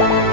thank you